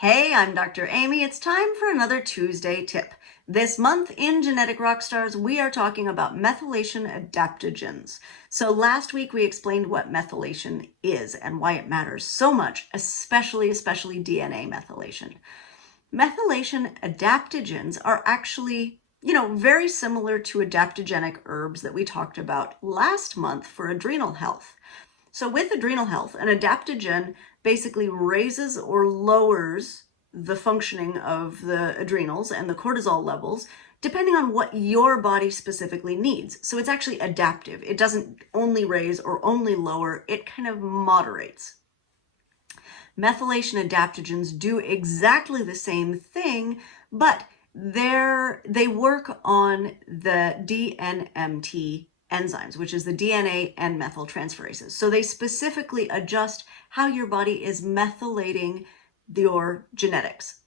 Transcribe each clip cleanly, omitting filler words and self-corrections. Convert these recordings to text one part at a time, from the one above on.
Hey, I'm Dr. Amy. It's time for another Tuesday tip. This month in Genetic Rockstars, we are talking about methylation adaptogens. So last week we explained what methylation is and why it matters so much, especially DNA methylation. Methylation adaptogens are actually, very similar to adaptogenic herbs that we talked about last month for adrenal health. So with adrenal health, an adaptogen basically raises or lowers the functioning of the adrenals and the cortisol levels depending on what your body specifically needs. So it's actually adaptive. It doesn't only raise or only lower, it kind of moderates. Methylation adaptogens do exactly the same thing, but they work on the DNMT enzymes, which is the DNA and methyltransferases. So they specifically adjust how your body is methylating your genetics.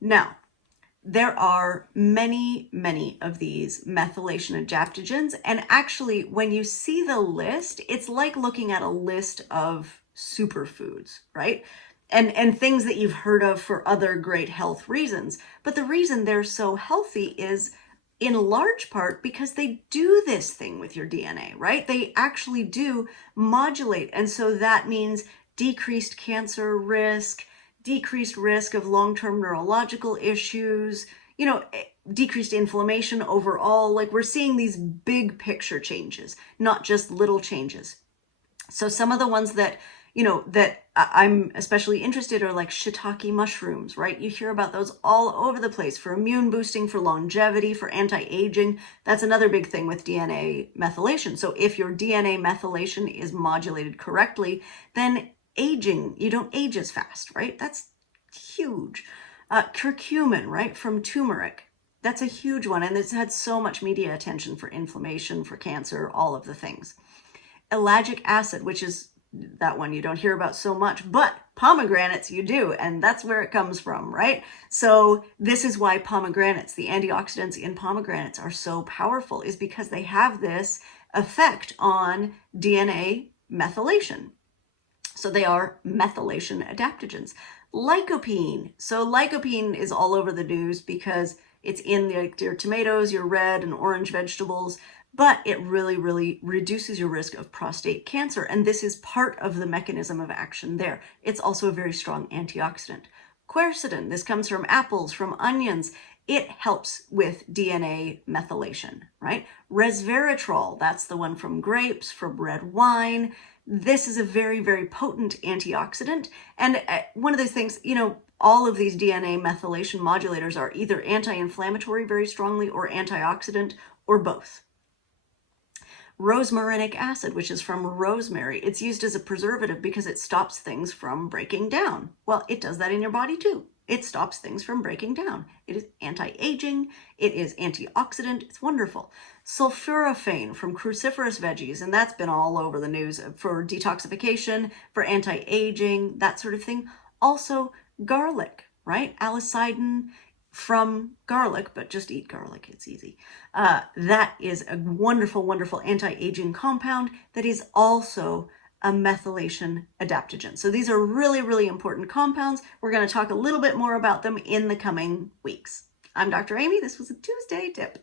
Now, there are many of these methylation adaptogens, and actually when you see the list, it's like looking at a list of superfoods, right? And things that you've heard of for other great health reasons. But the reason they're so healthy is in large part because they do this thing with your DNA, right? They actually do modulate. And so that means decreased cancer risk, decreased risk of long-term neurological issues, decreased inflammation overall. Like we're seeing these big picture changes, not just little changes. So some of the ones that I'm especially interested are like shiitake mushrooms, right? You hear about those all over the place for immune boosting, for longevity, for anti-aging. That's another big thing with DNA methylation. So if your DNA methylation is modulated correctly, then you don't age as fast, right? That's huge. Curcumin, right, from turmeric. That's a huge one, and it's had so much media attention for inflammation, for cancer, all of the things. Elagic acid, which is that one you don't hear about so much, but pomegranates you do, and that's where it comes from, right? So this is why pomegranates, the antioxidants in pomegranates are so powerful, is because they have this effect on DNA methylation. So they are methylation adaptogens. Lycopene. So lycopene is all over the news because it's in your tomatoes, your red and orange vegetables, but it really reduces your risk of prostate cancer. And this is part of the mechanism of action there. It's also a very strong antioxidant. Quercetin, this comes from apples, from onions. It helps with DNA methylation, right? Resveratrol, that's the one from grapes, from red wine. This is a very potent antioxidant. And one of those things, all of these DNA methylation modulators are either anti-inflammatory very strongly or antioxidant or both. Rosmarinic acid, which is from rosemary, it's used as a preservative because it stops things from breaking down. Well, it does that in your body too. It stops things from breaking down. It is anti-aging, it is antioxidant, it's wonderful. Sulforophane from cruciferous veggies, and that's been all over the news for detoxification, for anti-aging, that sort of thing. Also garlic, right? Alicidin from garlic, but just eat garlic, it's easy. That is a wonderful anti-aging compound that is also a methylation adaptogen. So these are really important compounds. We're going to talk a little bit more about them in the coming weeks. I'm Dr. Amy. This was a Tuesday tip.